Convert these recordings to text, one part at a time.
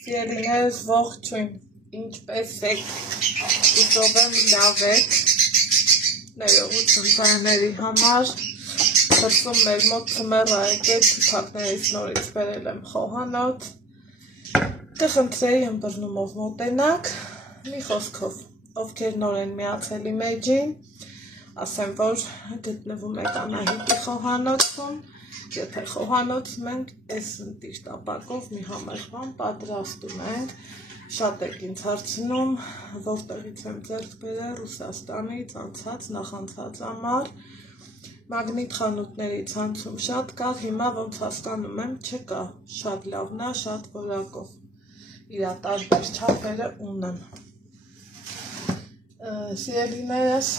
Սիրելիներս ողջույն, ինչպես եք, հուսով եմ լավ եք, ներողություն ձայների համար, հրսում մեր մոտ թմեռ եկել, թութակներից նորից բերել եմ խոհանոց, կխնդրեի ըմբռնումով մոտենաք, մի խոսքով, ովքեր նոր են միացել իմ էջին, ասեմ, որ գտնվում եք Անահիտի խոհանոցում, եթե խոհանոցում ենք, այս ընտիր տապակով մի համեղ բան պատրաստում ենք, շատ եք ինձ հարցնում, որտեղից եմ ձեռք բերել Ռուսաստանից, անցած, նախանցած ամառ, մագնիտ խանութների ցանցում շատ կա, հիմա ոնց հասկանում եմ, չկա, շատ լավն է, շատ որակով, իր տարբեր չափերը ունեմ։ Սիրելիներս,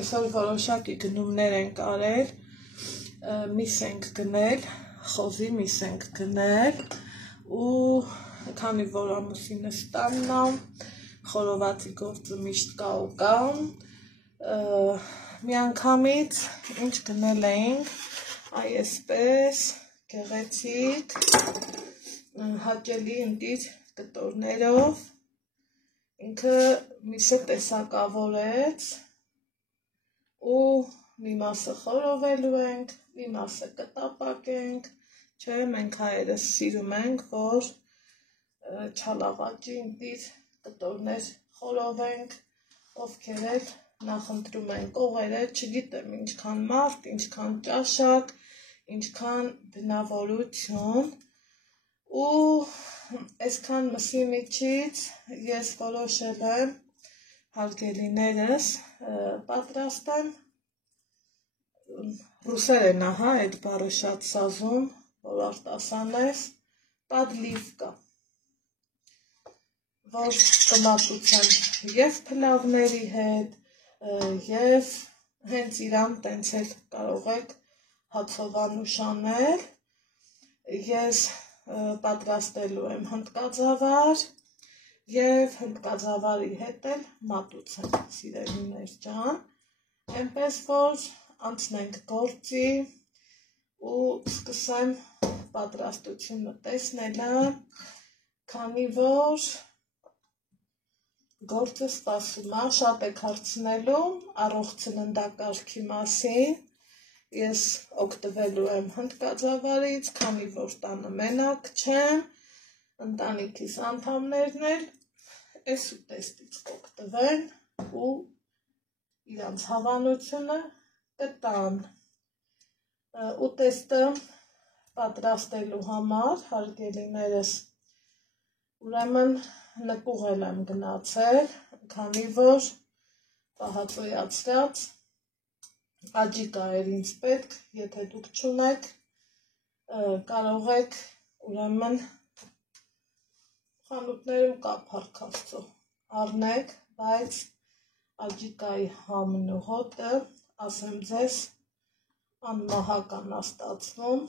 այսօր որոշակի գնումներ ենք արել, միս ենք գնել, խոզի միս ենք գնել ու քանի որ ամուսինս տանն է, խորովածի գործը միշտ կա ու կա, միանգամից ինչ գնել էինք, այսպես գեղեցիկ, հաճելի ընտիր կտորներով, ինքը միսը տեսակավորեց ու մի մասը խորովելու ենք, մի մասը կտապակենք, չէ, մենք հայերս սիրում ենք, որ չալաղաճի ընտիր կտորներ խորովենք, ովքեր էլ նախընտրում են կողերը, չգիտեմ ինչքան մարդ, ինչքան ճաշակ, ինչքան բնավորություն ու այսքան մսի միջից ես որոշել եմ հարգելիներս պատրաստեմ ռուսերեն ահա այդ բառը շատ սազում, որ արտասանես, պատլիվկա, որ կմատուցեմ և փլավների հետ, և հենց իրան տենց էլ կարող եք հացով անուշ անել, ես պատրաստելու եմ հնդկաձավար և հնդկաձավարի հետ էլ մատուցեմ, սիրելիներ ջան, այնպես որ անցնենք գործի ու սկսեմ պատրաստությունը տեսնելը, քանի որ գործը սպասում է, շատ եք հարցնելու առողջ սննդակարգի մասին, ես օգտվելու եմ հնդկաձավարից, քանի որ տանը մենակ չեմ, ընտանիքիս անդամներն էլ այս ուտեստից օգտվեն ու իրանց հավանությունը կտան։ Ուտեստը պատրաստելու համար, հարգելիներս, ուրեմն նկուղել եմ գնացել, քանի որ պահածոյացրած աջիկա էր ինձ պետք, եթե դուք չունեք, կարող եք ուրեմն խանութներում կա փառք Աստծո, առնեք, բայց աջիկայի համն ու հոտը, ասեմ ձեզ, անմահական է ստացվում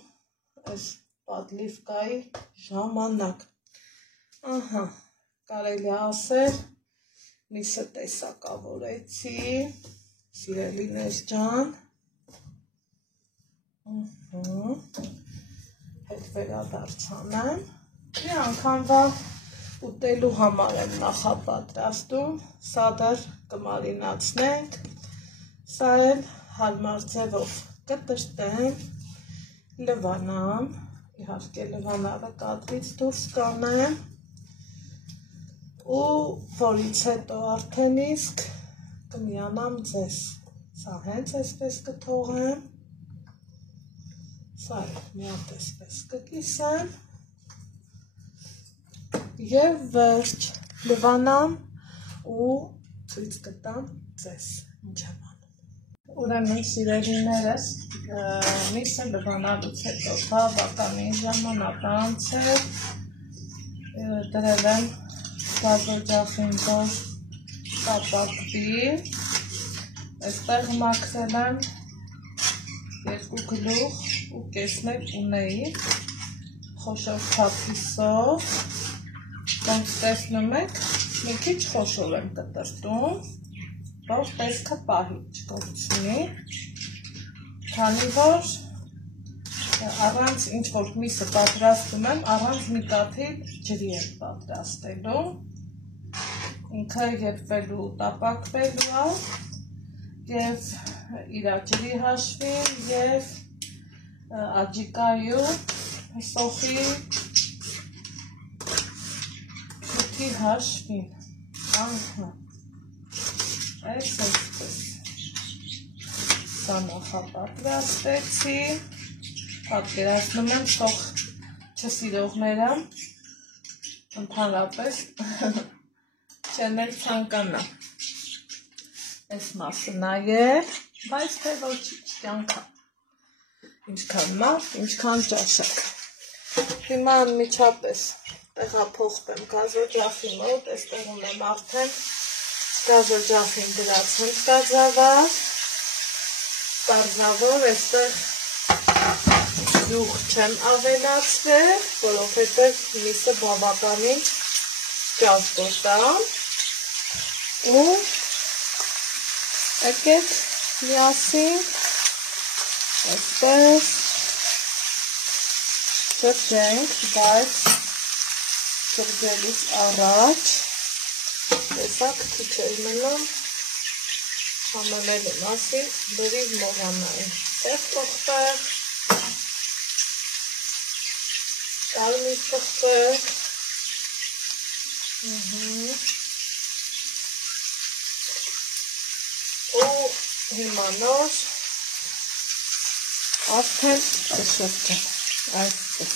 այս պատլիվկայի ժամանակ։ Ահա, կարելի ասել, միսը տեսակավորեցի, սիրելիներ ջան, հետ վերադարձանեմ, մի անգամվա ուտելու համար եմ նախապատրաստում, սա դեռ կմարինացնենք, սա էլ հարմար ձևով կտրտեմ, լվանամ, իհարկե լվանալը կադրից դուրս կանեմ ու որից հետո արդեն իսկ կմիանամ ձեզ, սա հենց այսպես կթողեմ, սա մի հատ այսպես կկիսեմ և վերջ լվանամ ու ցույց կտամ ձեզ, ինչ եմ անում։ Ուրեմն սիրելիներս, միսը լվանալուց հետո բավականին ժամանակ անց է, դրել եմ գազօջախին, որ տապակվի, այստեղ մաքրել եմ 2 գլուխ ու կեսներ ունեի, խոշոր թափի սով, ոնց տեսնում եք, մի քիչ խոշոր եմ կտրտում, որ տեսքը պահի չկորցնի, քանի որ առանց ինչ որ միսը պատրաստում եմ, առանց մի կաթիլ ջրի եմ պատրաստելու, ինքը երբվելու տապակվելու է և իր ջրի հաշվին և աջիկայու սոխի քութի հաշվին, այս այսպես սա նախապատրաստեցի, պատկերացնում եմ սոխ չսիրողները ընդհանրապես չեն էլ ցանկանա այս մասը նայել, բայց թե ոչինչ կյանքա, ինչքան մարդ, ինչքան ճաշակ։ Հիմա անմիջապես տեղափոխվեմ գազօջախի մոտ, այստեղ ունեմ արդեն գազօջախին դրած հնդկաձավար, պարզավոր այստեղ յուղ չեմ ավելացրել, որովհետև միսը բավականին ճարպոտ է ու եկեք միասին այսպես շրջենք, բայց շրջելուց առաջ տեսակ քիչ էր մնում համանելու մասին լրիվ մոռանայի, տեղ կարմիր թղթեր, ու հիմա նոր արդեն կշրջեմ, այսպես։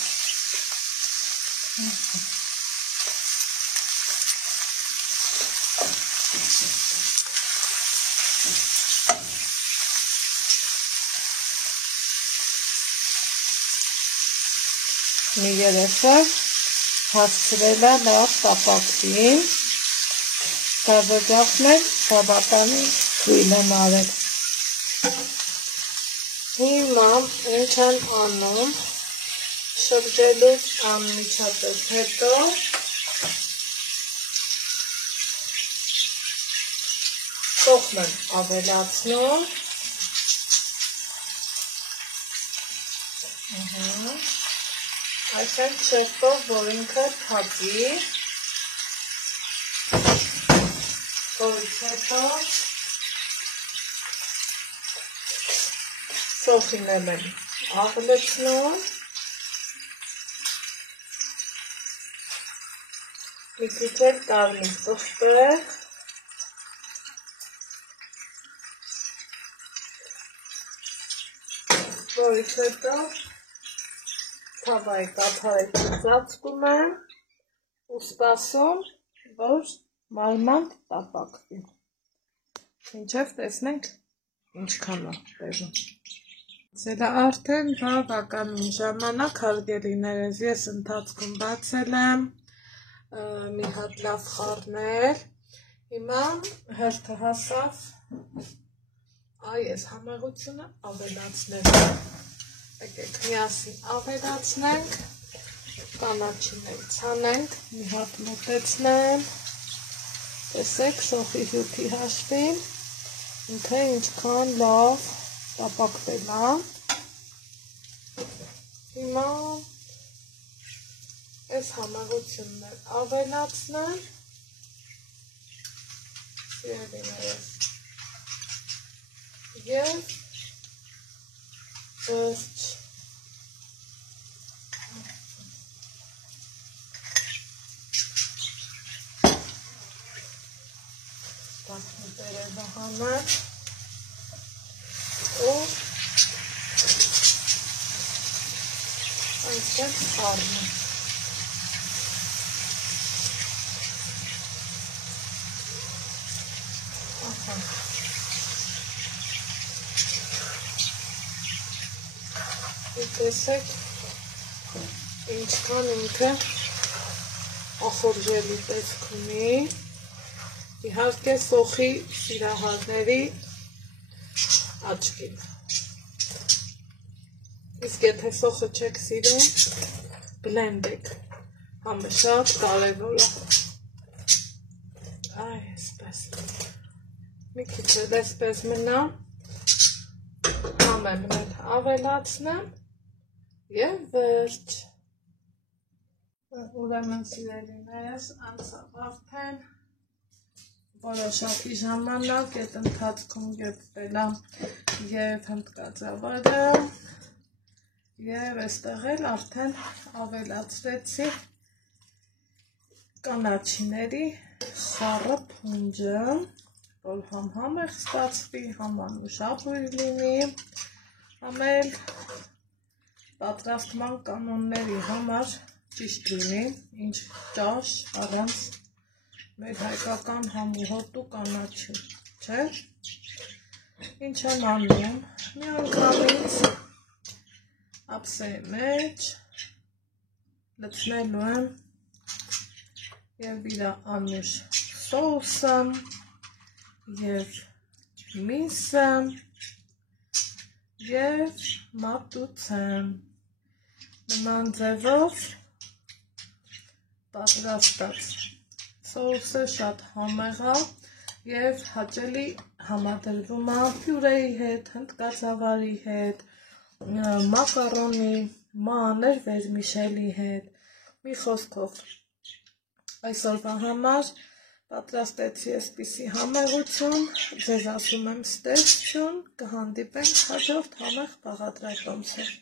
Մի երեխա հասցրել է լավ տապակվին, գազօջախն էլ բավականին թույլ եմ արել։ Հիմա ինչ եմ անում, շրջելուց անմիջապես հետո սոխն եմ ավելացնում, այսենք շեշտով, որ ինքը թափի, որից հետո սոխին եմ աղլեցնում, մի քիչ էլ կարմիր թղթեր, որից հետո թավայի կաթարեթը ծածկում եմ ու սպասում, որ մանր տապակվի։ Մինչև տեսնենք ինչքան է տևում։ Սելա արդեն բավականին ժամանակ, հարգելիներս, ես ընթացքում բացել եմ մի հատ լավ խառնել, հիմա հերթը հասավ, այս համեղությունը ավելացնել, եկեք միասին ավելացնենք, կանաչիներ ցանենք, մի հատ մոտեցնեմ, տեսեք սոխի հյութի հաշվին, ինքը ինչքան լավ տապակվել է, հիմա այս համեղությունն էլ ավելացնեմ, սիրելիներս, և ըստ տերևը հանեմ ու այնպես խառնում։ Տեսեք ինչքան ինքը ախորժելի տեսք ունի, իհարկե սոխի սիրահարների աչքին, իսկ եթե սոխը չեք սիրում, բլենդեք, համշատ կարևոր է, այսպես, մի քիչ էլ այսպես մնա, համեմն էլ ավելացնեմ, և վերջ։ Ուրեմն սիրելիներս, անցավ արդեն որոշակի ժամանակ, այդ ընթացքում գտվել եւ հնդկածավալը եւ այստեղ էլ արդեն ավելացրեցի կանաչիների սառը փունջը, որ համ համեղ ստացվի, համ անուշաբույր լինի, համ էլ պատրաստման կանոնների համար ճիշտ լինի, ինչ ճաշ առանց մեր հայկական համուհոտու կանաչի, չէ՞։ Ինչ եմ անում, միանգամից ափսեի մեջ լցնելու եմ եւ իր անուշ սոուսը եւ միսը եւ մատուցեմ։ Նման ձևով պատրաստած սոուսը շատ համեղ է եւ հաճելի համադրվում է պյուրեի հետ, հնդկածավալի հետ, մակարոնի, մանր վերմիշելի հետ։ Մի խոսքով այսօրվա համար պատրաստեցի այսպիսի համեղություն, ձեզ ասում եմ ստեղծություն, կհանդիպենք հաջորդ համեղ բաղադրատոմսով։